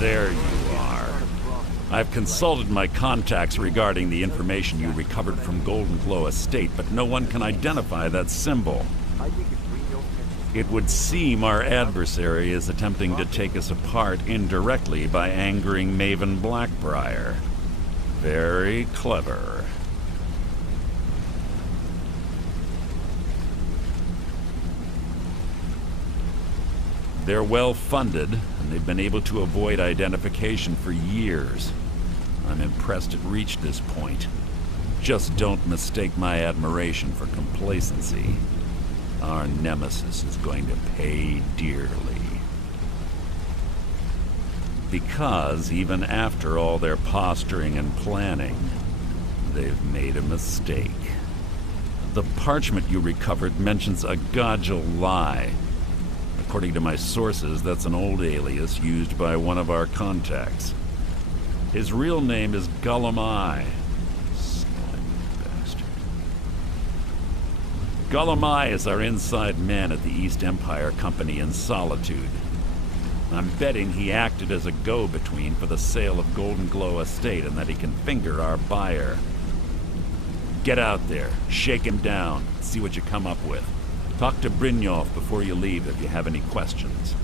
There you are. I've consulted my contacts regarding the information you recovered from Goldenglow Estate, but no one can identify that symbol. It would seem our adversary is attempting to take us apart indirectly by angering Maven Blackbriar. Very clever. They're well-funded, and they've been able to avoid identification for years. I'm impressed it reached this point. Just don't mistake my admiration for complacency. Our nemesis is going to pay dearly. Because even after all their posturing and planning, they've made a mistake. The parchment you recovered mentions a Godgel lie. According to my sources, that's an old alias used by one of our contacts. His real name is Gullumai. Bastard. Gullumai is our inside man at the East Empire Company in Solitude. I'm betting he acted as a go-between for the sale of Goldenglow Estate and that he can finger our buyer. Get out there, shake him down, see what you come up with. Talk to Brynjolf before you leave if you have any questions.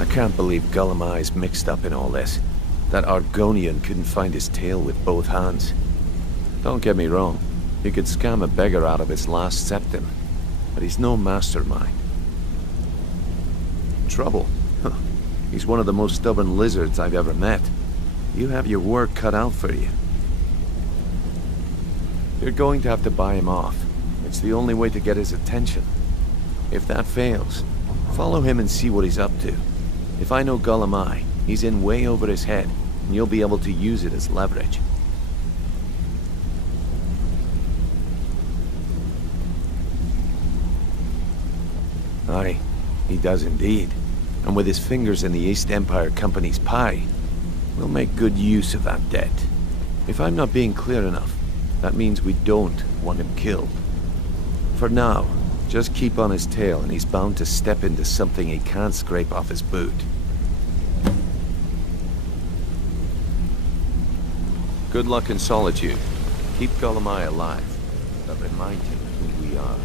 I can't believe Gullumai's mixed up in all this. That Argonian couldn't find his tail with both hands. Don't get me wrong, he could scam a beggar out of his last septim, but he's no mastermind. Trouble? Huh. He's one of the most stubborn lizards I've ever met. You have your work cut out for you. You're going to have to buy him off. It's the only way to get his attention. If that fails, follow him and see what he's up to. If I know Gullumai, he's in way over his head, and you'll be able to use it as leverage. Aye, he does indeed. And with his fingers in the East Empire Company's pie, we'll make good use of that debt. If I'm not being clear enough, that means we don't want him killed. For now, just keep on his tail and he's bound to step into something he can't scrape off his boot. Good luck in Solitude. Keep Gullumai alive, but remind him who we are.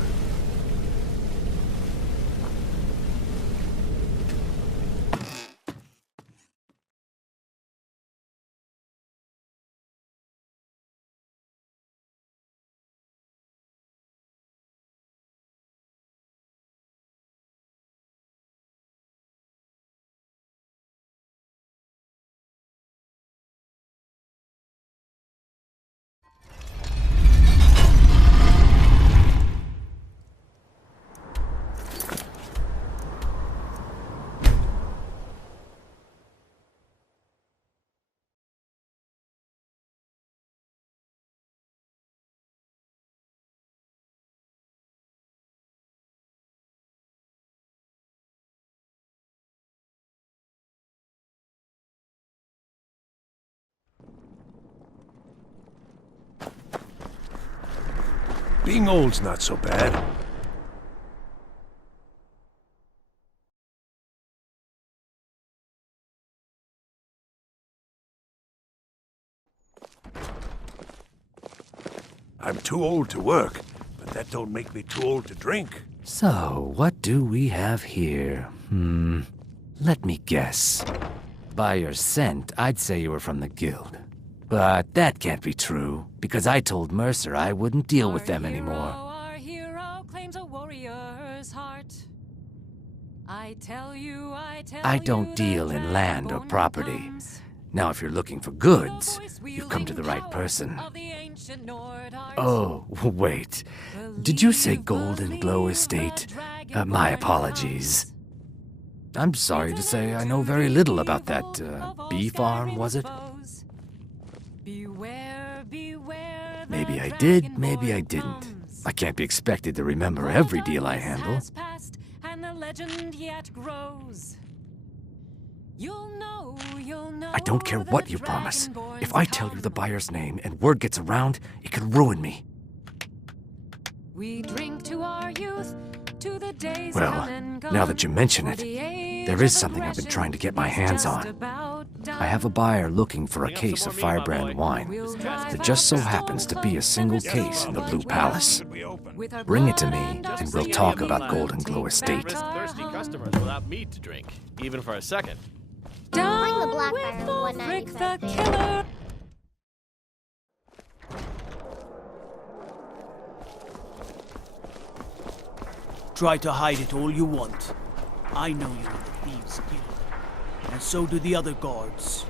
Being old's not so bad. I'm too old to work, but that don't make me too old to drink. So, what do we have here? Let me guess. By your scent, I'd say you were from the guild. But that can't be true, because I told Mercer I wouldn't deal with them anymore. Our hero claims a warrior's heart. I don't deal in land or property. Now, if you're looking for goods, you've come to the right person. Oh, wait. Did you say Goldenglow Estate? My apologies. I'm sorry to say I know very little about that, bee farm, was it? Beware, beware. Maybe I did, maybe I didn't. I can't be expected to remember every deal I handle. Passed, and the legend yet grows. You'll know. I don't care what you promise. If I tell you the buyer's name and word gets around, it could ruin me. We drink to our youth, to the days Well, now that you mention it, there is something I've been trying to get my hands on. I have a buyer looking for a case of Firebrand wine. There just so happens to be a single case in the Blue Palace. Bring it to me, and we'll talk about Goldenglow Estate. Thirsty customers without meat to drink, even for a second. Down Bring the black with iron, old Rick the 195. killer. Try to hide it all you want. I know you're in the Thieves' Guild, and so do the other guards.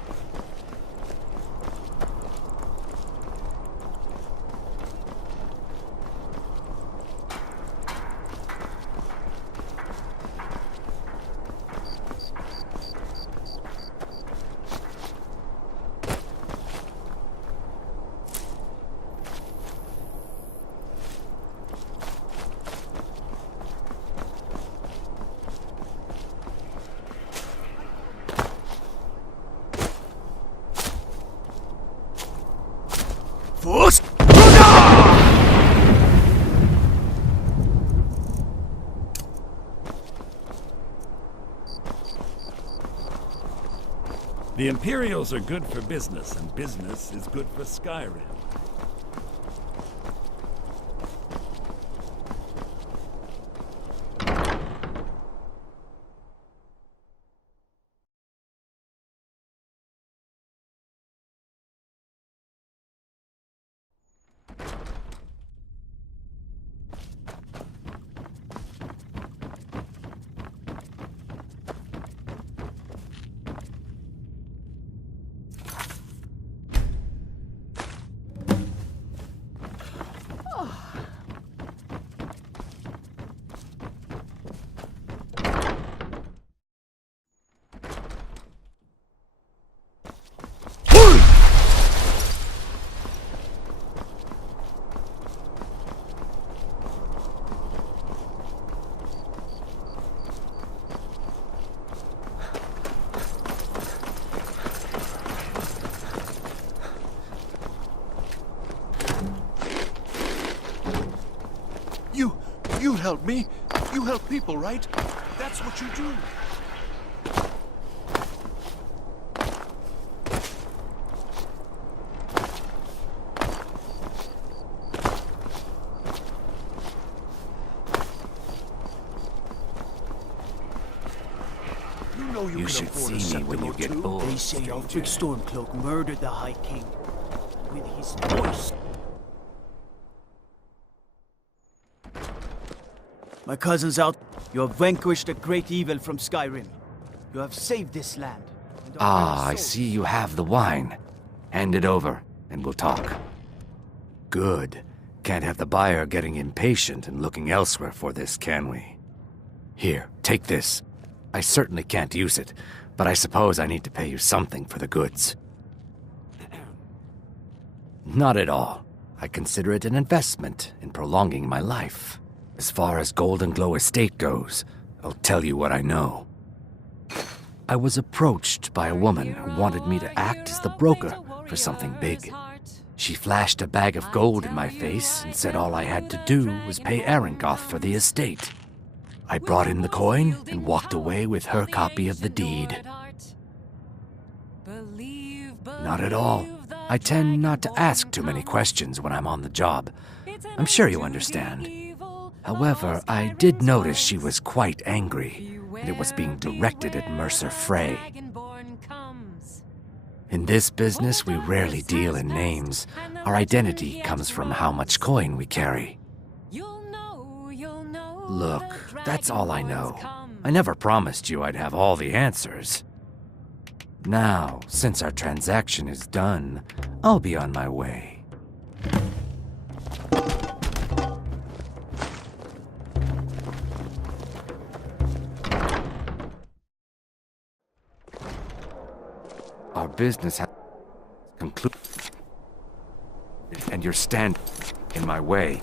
The Imperials are good for business, and business is good for Skyrim. You help me. You help people, right? That's what you do. You know You should see me when you get bored. They say our big Stormcloak murdered the High King with his voice. My cousin's out. You have vanquished a great evil from Skyrim. You have saved this land. and our Ah, very I souls. see you have the wine. Hand it over, and we'll talk. Good. Can't have the buyer getting impatient and looking elsewhere for this, can we? Here, take this. I certainly can't use it, but I suppose I need to pay you something for the goods. Not at all. I consider it an investment in prolonging my life. As far as Goldenglow Estate goes, I'll tell you what I know. I was approached by a woman who wanted me to act as the broker for something big. She flashed a bag of gold in my face and said all I had to do was pay Arangoth for the estate. I brought in the coin and walked away with her copy of the deed. Not at all. I tend not to ask too many questions when I'm on the job. I'm sure you understand. However, I did notice she was quite angry, and it was being directed at Mercer Frey. In this business, we rarely deal in names. Our identity comes from how much coin we carry. Look, that's all I know. I never promised you I'd have all the answers. Now, since our transaction is done, I'll be on my way. Our business has concluded. and you're standing in my way.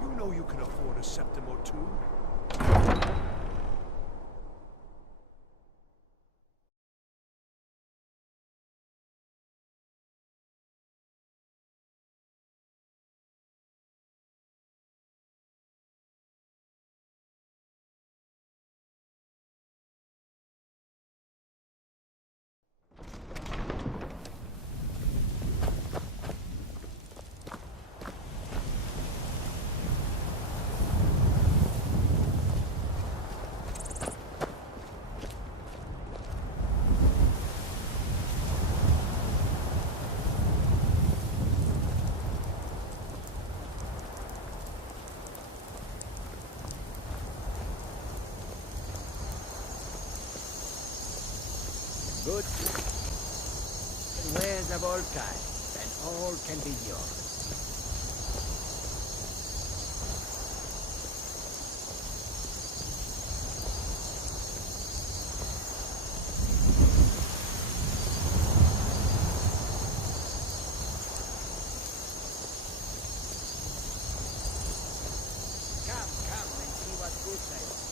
You know you can afford a septim or two. Good. Wares of all kinds, and all can be yours. Come and see what goods I have.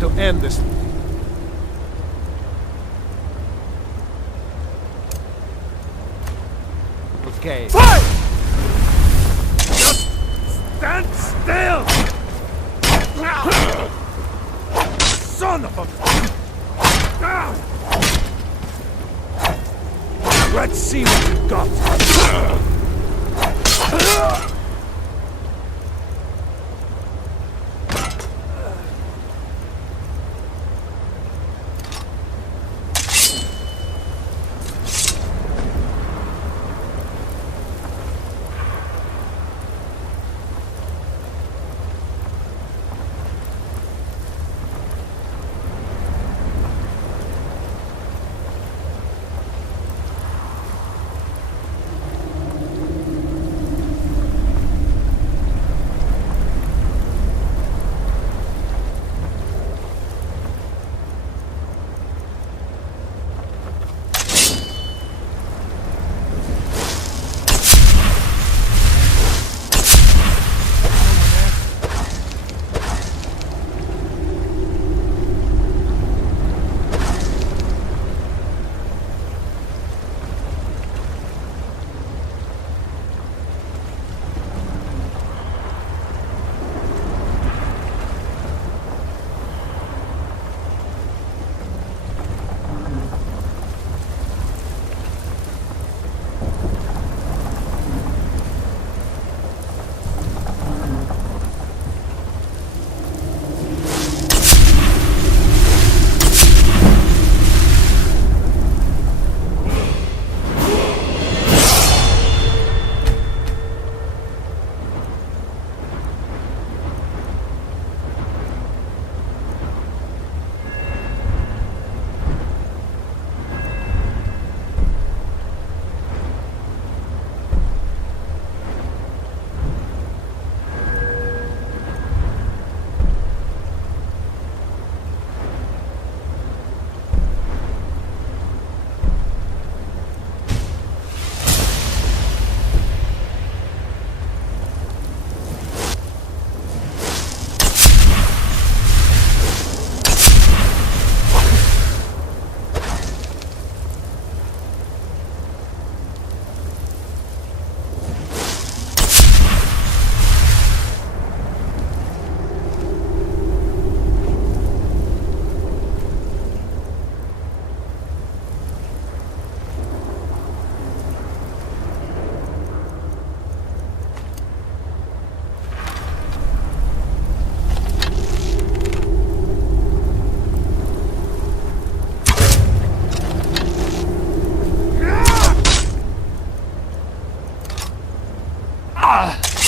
time to end this. Okay. Just stand still! Son of a... Let's see what you got.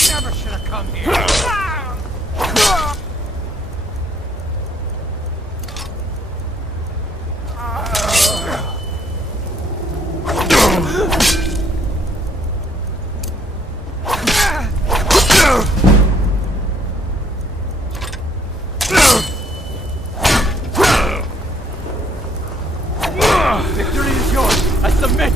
Never should have come here. Victory is yours. I submit.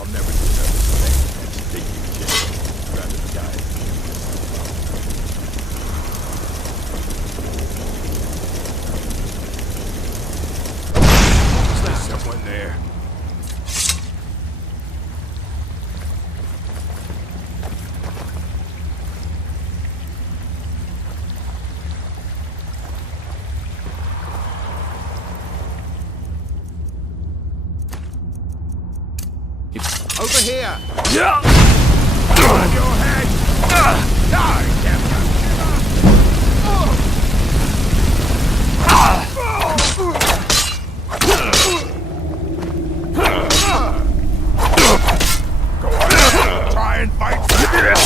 I'll never deserve this thing. That's big shit. Rather die. Is there someone there? Over here! Yeah! On your head! Die, Go on, try and fight back!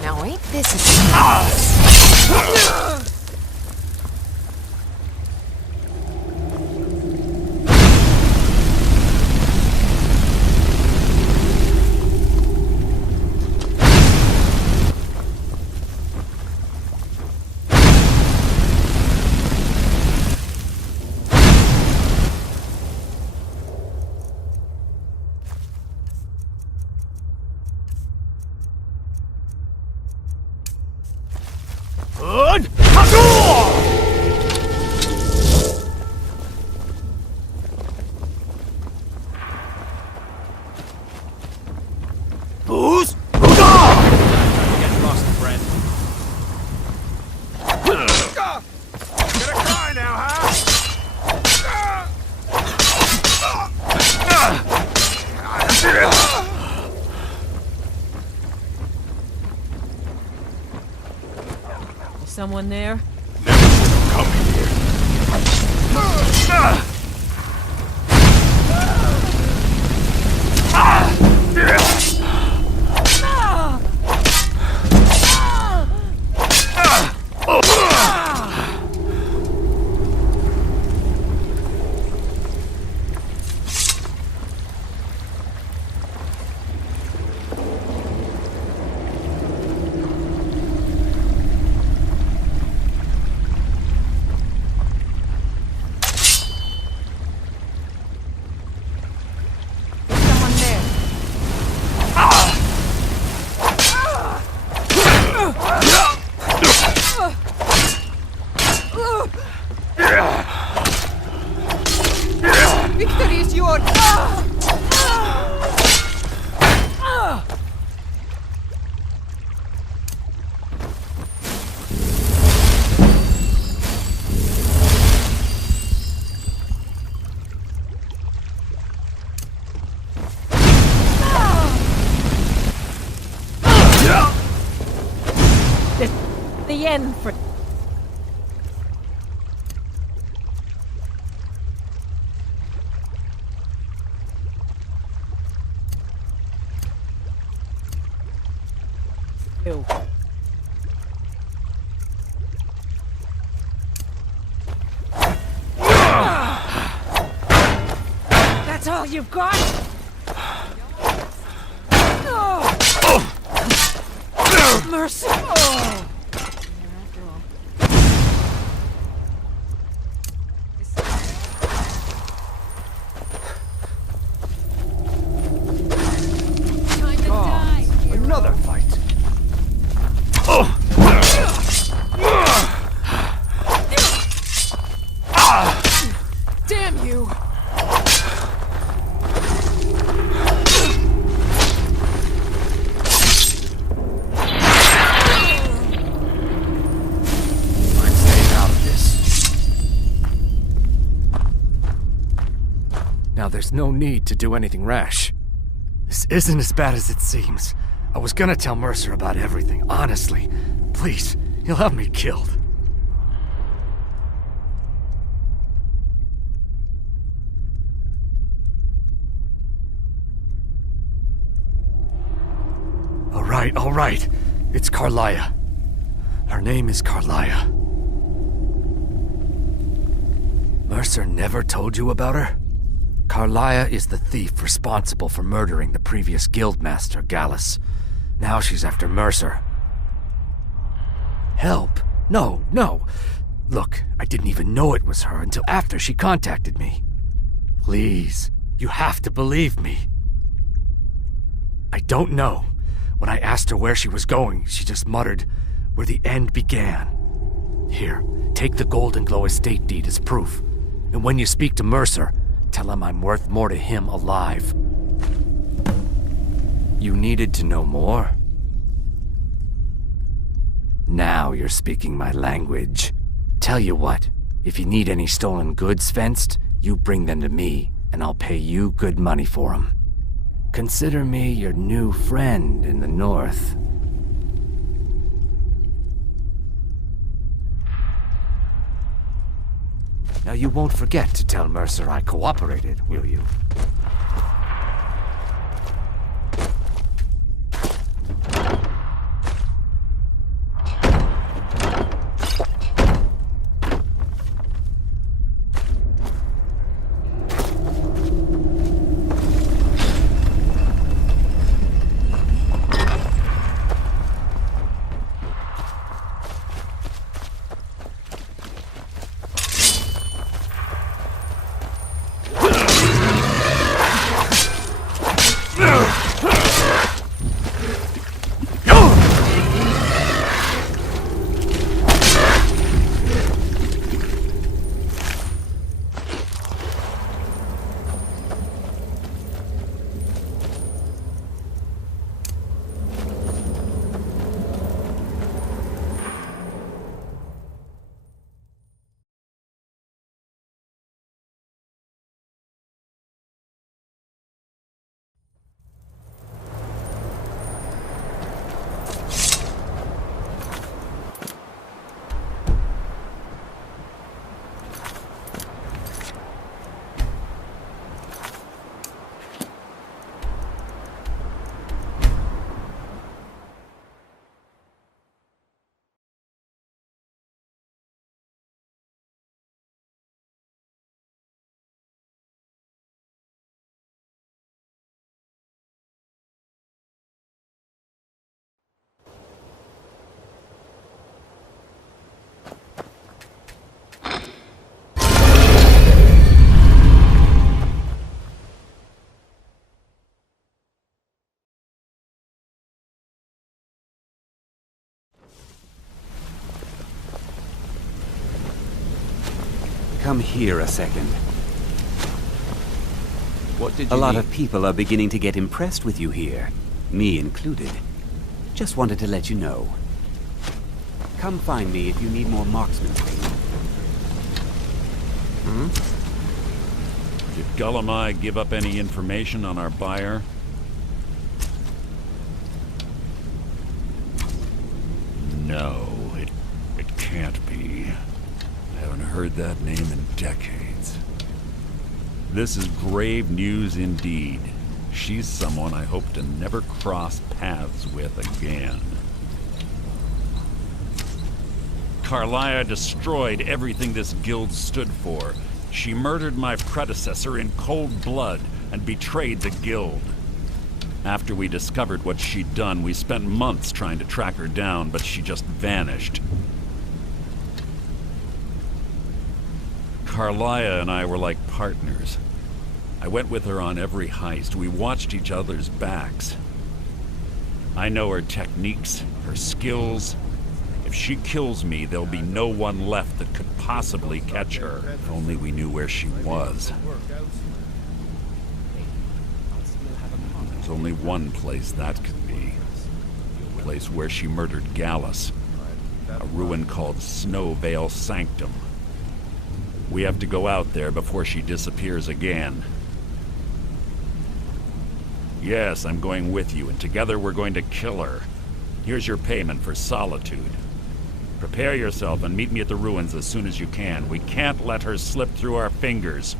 Now ain't this a... Booze? Get lost, friend. Gonna cry now, Someone there? Come here. Victory is yours! The end for... you. That's all you've got? Mercy! Oh. Another fight. Damn you! I'm staying out of this. Now there's no need to do anything rash. This isn't as bad as it seems. I was gonna tell Mercer about everything, honestly. Please, he'll have me killed. All right. It's Carlia. Her name is Carlia. Mercer never told you about her? Carlia is the thief responsible for murdering the previous guildmaster, Gallus. Now she's after Mercer. Help? No, no. Look, I didn't even know it was her until after she contacted me. Please, you have to believe me. I don't know. When I asked her where she was going, she just muttered, "Where the end began." Here, take the Goldenglow Estate deed as proof. And when you speak to Mercer, tell him I'm worth more to him alive. You needed to know more? Now you're speaking my language. Tell you what, if you need any stolen goods fenced, you bring them to me, and I'll pay you good money for them. Consider me your new friend in the north. Now you won't forget to tell Mercer I cooperated, will you? Come here a second. What did you A lot need? of people are beginning to get impressed with you here, me included. Just wanted to let you know. Come find me if you need more marksman training. Did Gullamai give up any information on our buyer? No, it can't be. I haven't heard that name in decades. This is grave news indeed. She's someone I hope to never cross paths with again. Carlia destroyed everything this guild stood for. She murdered my predecessor in cold blood and betrayed the guild. After we discovered what she'd done, we spent months trying to track her down, but she just vanished. Carlia and I were like partners. I went with her on every heist. We watched each other's backs. I know her techniques, her skills. If she kills me, there'll be no one left that could possibly catch her. If only we knew where she was. There's only one place that could be. The place where she murdered Gallus. A ruin called Snowvale Sanctum. We have to go out there before she disappears again. Yes, I'm going with you, and together we're going to kill her. Here's your payment for solitude. Prepare yourself and meet me at the ruins as soon as you can. We can't let her slip through our fingers.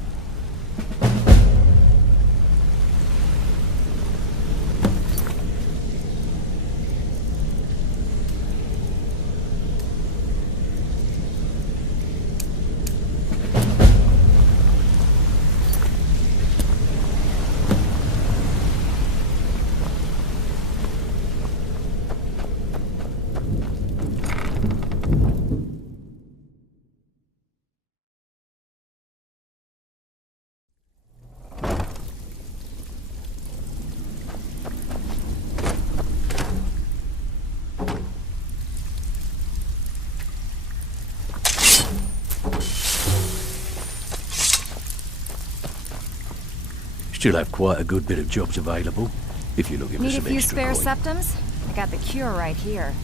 Still have quite a good bit of jobs available, if you're looking for Need a some few extra spare coin. septums? I got the cure right here.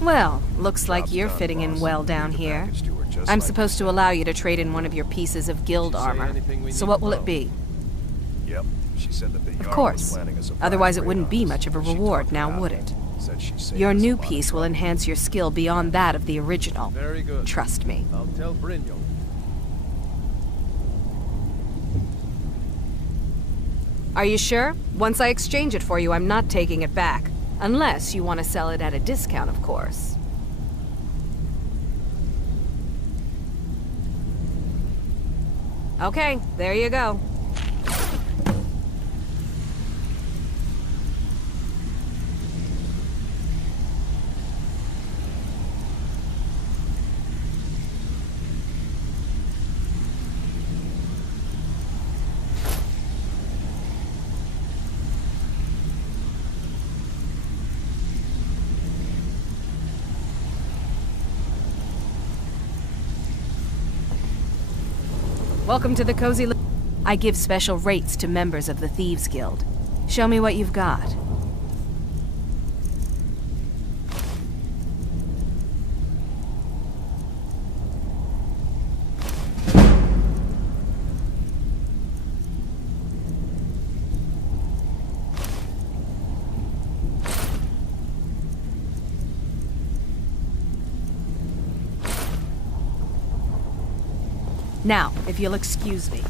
Well, looks like you're fitting in well down here. I'm supposed to allow you to trade in one of your pieces of guild armor. So what will it be? Yep. She said that the Of course. Otherwise it wouldn't be much of a reward, now would it? Your new piece will enhance your skill beyond that of the original. Very good. Trust me. I'll tell Brynjo. Are you sure? Once I exchange it for you, I'm not taking it back. Unless you want to sell it at a discount, of course. Okay, there you go. Welcome to the Cozy I give special rates to members of the Thieves Guild. Show me what you've got. Now, if you'll excuse me.